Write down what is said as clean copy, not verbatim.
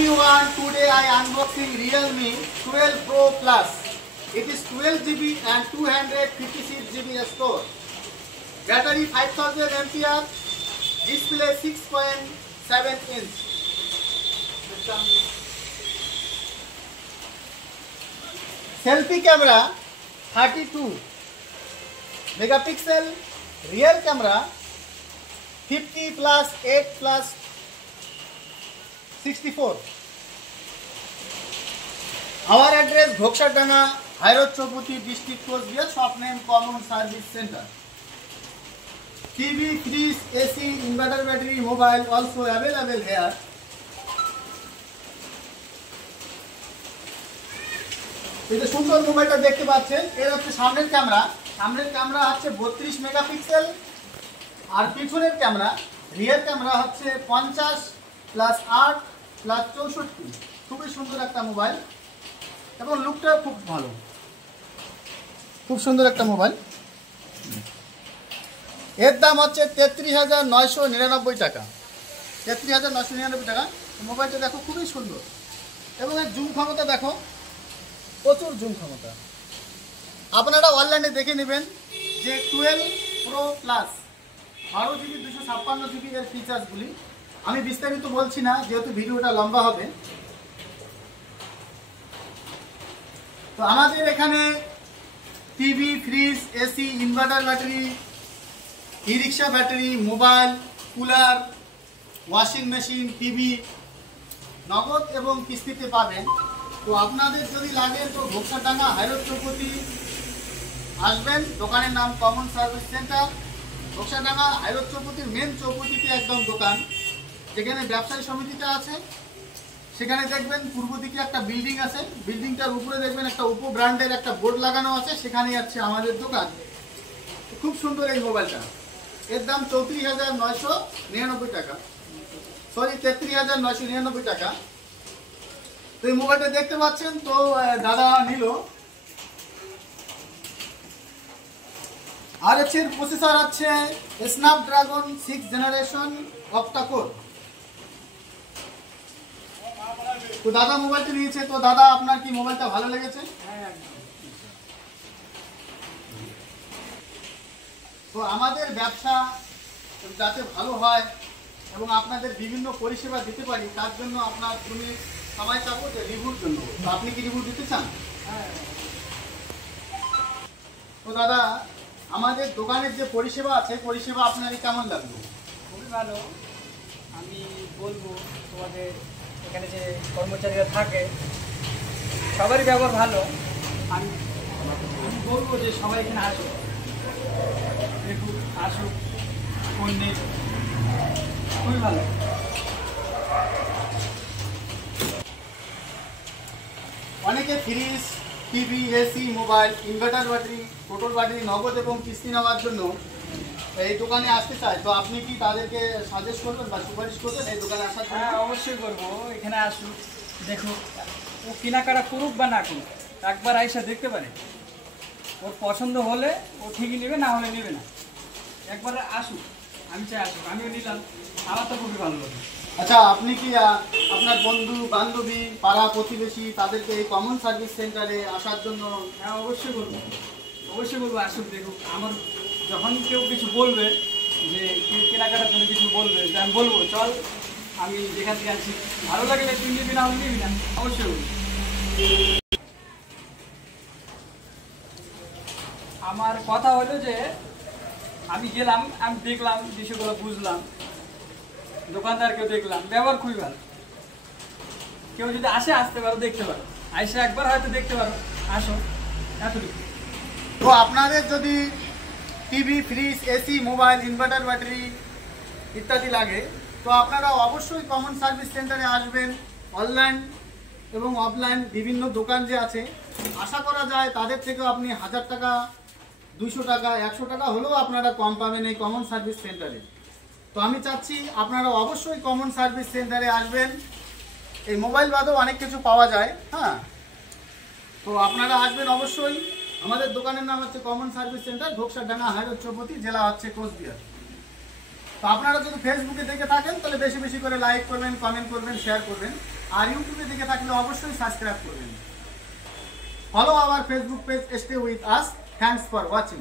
everyone, today I unboxing Realme 12 Pro Plus. It is 12 GB and 256 GB store. Battery 5000 mAh. Display 6.7 inch. Selfie camera 32 megapixel. Rear camera 50 plus 8 plus 64. Our address Ghoksardanga, High Road, Chopoti, District Coastal. Shop name Common Service Center. TV, fridge, AC, inverter battery, mobile also available here. এই যে সুন্দর মোবাইলটা দেখতে পাচ্ছেন, এর হচ্ছে সামনের camera হচ্ছে 32 মেগাপিক্সেল আর পিছনের ক্যামেরা রিয়ার ক্যামেরা হচ্ছে 50 প্লাস 8 প্লাস 64। খুবই সুন্দর একটা মোবাইল এবং লুকটা খুব ভালো, খুব সুন্দর একটা মোবাইল। এর দাম হচ্ছে 33,999 টাকা। 33,999 টাকা। মোবাইলটা দেখো খুবই সুন্দর এবং এর জুম ক্ষমতা দেখো, প্রচুর জুম ক্ষমতা। আপনারা অনলাইনে দেখে নেবেন যে 12 প্রো প্লাস 12 জিবি 256 জিবি এর ফিচার্সগুলি। আমি বিস্তারিত বলছি না যেহেতু ভিডিওটা লম্বা হবে। তো আমাদের এখানে TV, fridge, AC, inverter battery, e rickshaw battery, mobile, cooler, washing machine, TV নগদ এবং কিস্তিতে পাবেন। তো আপনাদের যদি লাগে তো ঘোকসারডাঙ্গা, হাই রোড, চৌপতি আসবেন। দোকানের নাম common service center. Ghoksadanga, high road, চৌপতির মেন চৌপতিতে একদম দোকান, যেখানে ব্যবসায়ী সমিতিটা আছে। সেখানে দেখবেন পূর্ব দিকে একটা বিল্ডিং আছে, বিল্ডিংটার উপরে দেখবেন একটা উপো ব্র্যান্ডের একটা বোর্ড লাগানো আছে, সেখানেই আছে আমাদের দোকান। খুব সুন্দর এই মোবাইলটা। এর দাম 34,999 টাকা, সরি 33,999 টাকা। তো এই মোবাইলটা দেখতে পাচ্ছেন, তো দাদা নিল। আর এর প্রসেসর আছে স্ন্যাপড্রাগন 6 জেনারেশন অক্টা কোর। তো দাদা মোবাইলটা নিয়েছে। তো দাদা আপনার কি মোবাইলটা ভালো লেগেছে? তো আমাদের ব্যবসা যাতে ভালো হয় এবং আপনাদের বিভিন্ন পরিষেবা দিতে পারি, তার জন্য আপনার তুমি সময় চাবো যে রিভিউর জন্য। তো আপনি কি রিভিউ দিতে চান? তো দাদা আমাদের দোকানের যে পরিষেবা আছে, পরিষেবা আপনার কেমন লাগলো? খুবই ভালো। আমি বলবো তোমাদের এখানে যে কর্মচারীরা থাকে সবারই ব্যবহার ভালো। আমি বলবো যে সবাই এখানে আসুক, দেখুক, আসুক, পণ্যের খুবই ভালো। অনেকে fridge, TV, AC, mobile, inverter battery, total battery নগদ এবং কিস্তি নেওয়ার জন্য এই দোকানে আসতে চায়। তো আপনি কি তাদেরকে সাজেস্ট করবেন বা সুপারিশ করবেন এই দোকানে আসার জন্য? হ্যাঁ, অবশ্যই করবো। এখানে আসুক, দেখুক, ও কেনাকাটা করুক বা না করুক, একবার আইসা দেখতে পারে। ওর পছন্দ হলে ও ঠিকই নেবে, না হলে নেবে না। একবার আসুক, আমি চাই আসুক, আমিও নিলাম, আমার তো খুবই ভালো লাগে। আচ্ছা, আপনি কি আপনার বন্ধু বান্ধবী, পাড়া প্রতিবেশী তাদেরকে এই কমন সার্ভিস সেন্টারে আসার জন্য? হ্যাঁ, অবশ্যই বলবো, অবশ্যই বলবো, আসুক, দেখুক। আমার যখন কেউ কিছু বলবে, যে কেউ কেনাকাটার জন্য কিছু বলবে, যে আমি বলবো চল, আমি যেখান থেকে আছি, ভালো লাগলে তুই নিবি, না হলে নিবি না, অবশ্যই বলবো। আমার কথা হলো যে আমি গেলাম, আমি দেখলাম, বিষয়গুলো বুঝলাম, দোকানদারকেও দেখলাম, ব্যবহার খুবই ভালো। কেউ যদি আসে, আসতে পারো, দেখতে পারো, আইসে একবার হয়তো দেখতে পারো, আসো, এতটুকু। তো আপনাদের যদি TV, fridge, AC, mobile, inverter battery ইত্যাদি লাগে, তো আপনারা অবশ্যই কমন সার্ভিস সেন্টারে আসবেন। অনলাইন এবং অফলাইন বিভিন্ন দোকান যে আছে, আশা করা যায় তাদের থেকেও আপনি 1000 টাকা, 200 টাকা, 100 টাকা হলেও আপনারা কম পাবেন এই কমন সার্ভিস সেন্টারে। তো আমি চাচ্ছি আপনারা অবশ্যই কমন সার্ভিস সেন্টারে আসবেন। এই মোবাইল বাদেও অনেক কিছু পাওয়া যায়। হ্যাঁ, তো আপনারা আসবেন অবশ্যই। আমাদের দোকানের নাম হচ্ছে common service center, Ghoksadanga, high road, Choupati, জেলা হচ্ছে কোচবিহার। তো আপনারা যদি ফেসবুকে দেখে থাকেন তাহলে বেশি বেশি করে লাইক করবেন, কমেন্ট করবেন, শেয়ার করবেন। আর ইউটিউবে দেখে থাকলে অবশ্যই সাবস্ক্রাইব করবেন। Follow our Facebook page, stay with us. Thanks for watching.